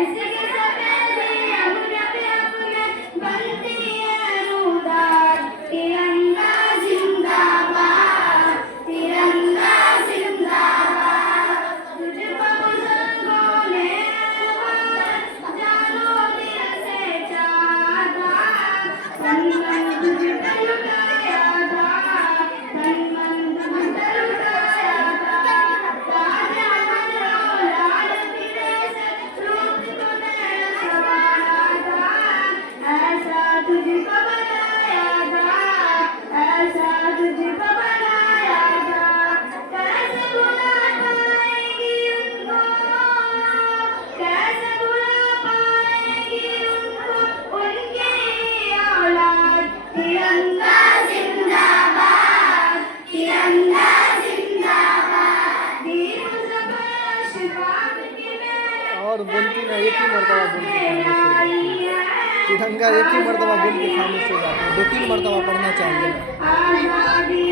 इसके सपने अपने पे अपने बनती है रूदार तिरंगा जिंदाबाद तिरंगा जिंदाबाद तुझको बुजुर्गों ने जानो दिल से चाहा तन मन तुझ पे लुटाया था तन मन तुझ पे लुटाया था ताजा हजरों लाल किले से रूप को नया सवारा था ऐसा तुझको बनाया था ऐसा तुझको बनाया था कैसे भुला पाएगी उनको कैसे भुला पाएगी उनको उनकी औलाद तिरंगा जिंदाबाद तिरंगा जिंदाबाद वीर मुजफ्फर शफाक की मेहनत और बोलती ना एक ही मरतबा बोल के खामोश हो जाती है। तिरंगा एक ही मरतबा बोल के खामोश हो जाती है, 2-3 मरतबा पढ़ना चाहिए। आजादी